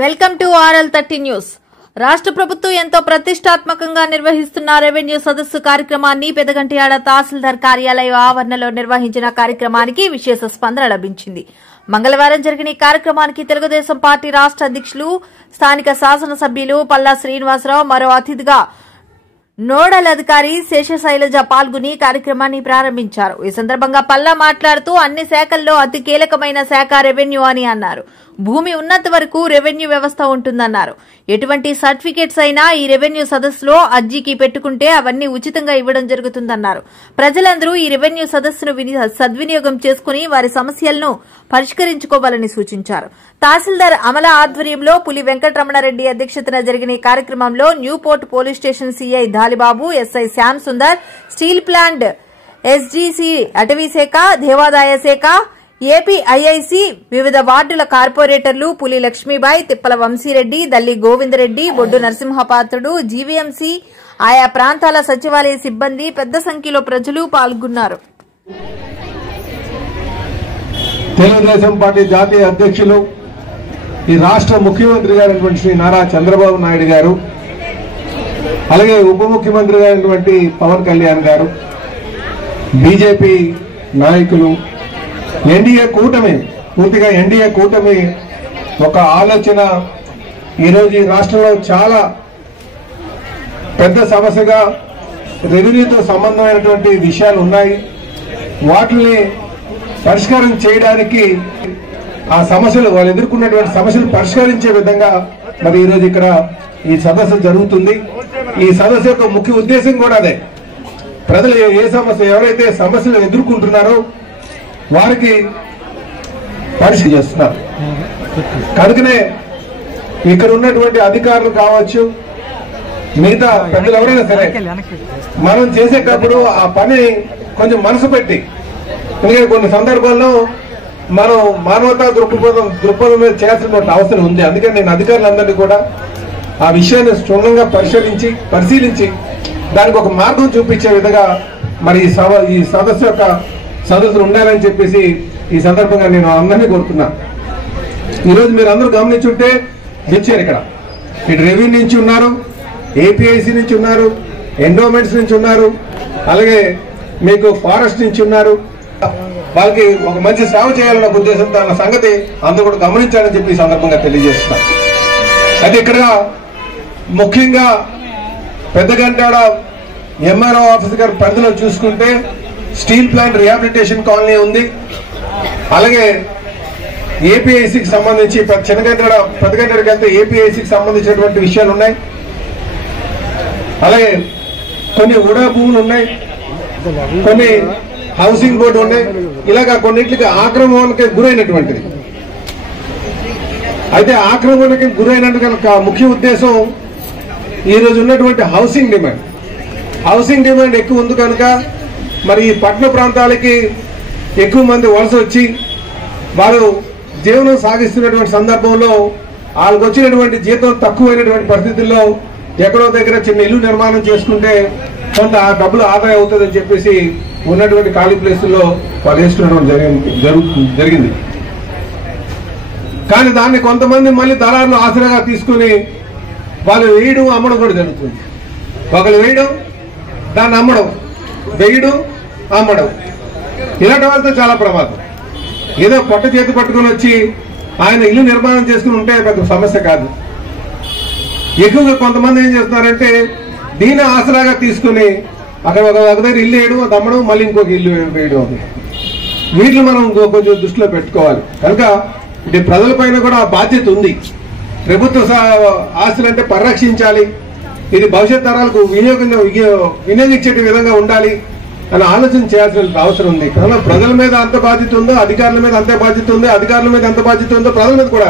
Welcome to RL30 news. రాష్ట్ర ప్రభుత్వం ఎంతో ప్రతిష్టాత్మకంగా నిర్వహిస్తున్న రెవెన్యూ సదస్సు కార్యక్రమాన్ని పెదగంటియాడ తహసీల్దార్ కార్యాలయ ఆవరణలో నిర్వహించిన కార్యక్రమానికి విశేష స్పందన లభించింది. మంగళవారం జరిగిన ఈ కార్యక్రమానికి తెలుగుదేశం పార్టీ రాష్ట్ర అధ్యక్షులు, స్థానిక శాసనసభ్యులు పల్లా శ్రీనివాసరావు, మరో అతిథిగా నోడల్ అధికారి శేషశైలజ పాల్గొని కార్యక్రమాన్ని ప్రారంభించారు. ఈ సందర్భంగా పల్లా మాట్లాడుతూ అన్ని శాఖల్లో అతి కీలకమైన శాఖ రెవెన్యూ అని అన్నారు. భూమి ఉన్నంత వరకు రెవెన్యూ వ్యవస్థ ఉంటుందన్నారు. ఎటువంటి సర్టిఫికేట్స్ అయినా ఈ రెవెన్యూ సదస్సులో అర్జీకి పెట్టుకుంటే అవన్నీ ఉచితంగా ఇవ్వడం జరుగుతుందన్నారు. ప్రజలందరూ ఈ రెవెన్యూ సదస్సును సద్వినియోగం చేసుకుని వారి సమస్యలను పరిష్కరించుకోవాలని సూచించారు. తహసీల్దార్ అమల ఆధ్వర్యంలో పులి వెంకటరమణారెడ్డి అధ్యక్షతన జరిగిన ఈ కార్యక్రమంలో Newport police station CI Dhalibabu, SI Shyam Sundar, steel plant SGC, అటవీ శాఖ, దేవాదాయ శాఖ, ఏపీఐఐసి, వివిధ వార్డుల కార్పొరేటర్లు పులి లక్ష్మీబాయి, తిప్పల వంశీరెడ్డి, దల్లి గోవిందరెడ్డి, బొడ్డు నరసింహపాత్రుడు, జీవీఎంసీ, ఆయా ప్రాంతాల సచివాలయ సిబ్బంది, పెద్ద సంఖ్యలో ప్రజలు పాల్గొన్నారు. తెలుగుదేశం పార్టీ జాతీయ అధ్యక్షులు, ఈ రాష్ట్ర ముఖ్యమంత్రి గారైనటువంటి శ్రీ నారా చంద్రబాబు నాయుడు గారు, అలాగే ఉప ముఖ్యమంత్రి గారైనటువంటి పవన్ కళ్యాణ్ గారు, బీజేపీ నాయకులు, ఎన్డీఏ కూటమి, పూర్తిగా ఎన్డీఏ కూటమి ఒక ఆలోచన ఈరోజు ఈ రాష్ట్రంలో చాలా పెద్ద సమస్యగా రెవెన్యూతో సంబంధమైనటువంటి విషయాలు ఉన్నాయి. వాటిని పరిష్కారం చేయడానికి ఆ సమస్యలు, వాళ్ళు ఎదుర్కొన్నటువంటి సమస్యలు పరిష్కరించే విధంగా మరి ఈరోజు ఇక్కడ ఈ సదస్సు జరుగుతుంది. ఈ సదస్సు యొక్క ముఖ్య ఉద్దేశం కూడా అదే. ప్రజలు ఏ సమస్య, ఎవరైతే సమస్యలు ఎదుర్కొంటున్నారో వారికి పరిశీలన చేస్తున్నారు. కనుకనే ఇక్కడ ఉన్నటువంటి అధికారులు కావచ్చు, మిగతా పెద్దలు ఎవరైనా సరే మనం చేసేటప్పుడు ఆ పని కొంచెం మనసు పెట్టి, ఎందుకంటే కొన్ని సందర్భాల్లో మనం మానవతా దృక్పథం మీద చేయాల్సిన అవసరం ఉంది. అందుకని నేను అధికారులందరినీ కూడా ఆ విషయాన్ని క్షుణ్ణంగా పరిశీలించి దానికి ఒక మార్గం చూపించే విధంగా మరి ఈ సదస్సులు ఉండాలని చెప్పేసి ఈ సందర్భంగా నేను అందరినీ కోరుతున్నా. ఈరోజు మీరు అందరూ గమనించుంటే వచ్చారు, ఇక్కడ ఇటు రెవెన్యూ నుంచి ఉన్నారు, ఏపీఐసి నుంచి ఉన్నారు, ఎండోమెంట్స్ నుంచి ఉన్నారు, అలాగే మీకు ఫారెస్ట్ నుంచి ఉన్నారు. వాళ్ళకి ఒక మంచి సేవ చేయాలన్న ఉద్దేశంతో అన్న సంగతి అందరూ కూడా గమనించాలని చెప్పి ఈ సందర్భంగా తెలియజేస్తున్నా. అయితే ఇక్కడ ముఖ్యంగా పెద్దగంటాడ ఎంఆర్ఓ ఆఫీస్ గారి పరిధిలో చూసుకుంటే స్టీల్ ప్లాంట్ రిహాబిలిటేషన్ కాలనీ ఉంది. అలాగే ఏపీఐసికి సంబంధించి పెద్దగంటాడికి వెళ్తే ఏపీఐసికి సంబంధించినటువంటి విషయాలు ఉన్నాయి. అలాగే కొన్ని ఉడా భూములు ఉన్నాయి, కొన్ని హౌసింగ్ బోర్డు ఉన్నాయి. ఇలాగా కొన్నింటికి ఆక్రమణకి గురైనటువంటిది. అయితే ఆక్రమణకి గురైనటువంటి ముఖ్య ఉద్దేశం ఈ రోజు ఉన్నటువంటి హౌసింగ్ డిమాండ్ ఎక్కువ ఉంది కనుక మరి ఈ పట్టణ ప్రాంతాలకి ఎక్కువ మంది వలస వచ్చి వారు జీవనం సాగిస్తున్నటువంటి సందర్భంలో వాళ్ళకి వచ్చినటువంటి జీతం తక్కువైనటువంటి పరిస్థితుల్లో ఎక్కడో దగ్గర చిన్న ఇల్లు నిర్మాణం చేసుకుంటే కొంత డబ్బులు ఆదాయం అవుతుందని చెప్పేసి ఉన్నటువంటి ఖాళీ ప్లేసుల్లో వాళ్ళు వేసుకున్నటువంటి జరిగింది. కానీ దాన్ని కొంతమంది మళ్ళీ దళారులు ఆసరాగా తీసుకుని వాళ్ళు వేయడం, అమ్మడం కూడా జరుగుతుంది. ఒకళ్ళు వేయడం, దాన్ని అమ్మడం, వేయడం, అమ్మడం, ఇలాంటి వాళ్ళతో చాలా ప్రమాదం. ఏదో పొట్ట చేతి పట్టుకుని వచ్చి ఆయన ఇల్లు నిర్మాణం చేసుకుని ఉంటే పెద్ద సమస్య కాదు. ఎక్కువగా కొంతమంది ఏం చేస్తున్నారంటే దీన్ని ఆసరాగా తీసుకుని అక్కడ ఒక దగ్గర ఇల్లు వేయడం, అది అమ్మడం, మళ్ళీ ఇంకొక ఇల్లు వేయడం, వీటిని మనం కొంచెం దృష్టిలో పెట్టుకోవాలి. కనుక ఇది ప్రజలపైన కూడా బాధ్యత ఉంది. ప్రభుత్వ ఆస్తులంటే పరిరక్షించాలి, ఇది భవిష్యత్ తరాలకు వినియోగించే విధంగా ఉండాలి అని ఆలోచన చేయాల్సిన అవసరం ఉంది. కానీ ప్రజల మీద అంత బాధ్యత ఉందో, అధికారుల మీద అంతే బాధ్యత ఉంది, అధికారుల మీద ఎంత బాధ్యత ఉందో ప్రజల మీద కూడా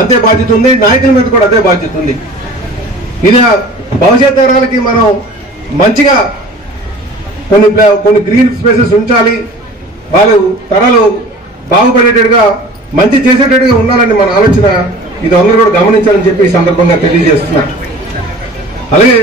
అంతే బాధ్యత ఉంది, నాయకుల మీద కూడా అదే బాధ్యత ఉంది. ఇది భవిష్యత్ తరాలకి మనం మంచిగా కొన్ని గ్రీన్ స్పేసెస్ ఉంచాలి, వాళ్ళు తరాలు బాగుపడేటట్టుగా మంచి చేసేటట్టుగా ఉండాలని మన ఆలోచన. ఇది అందరూ కూడా గమనించాలని చెప్పి ఈ సందర్భంగా తెలియజేస్తున్నా. అలాగే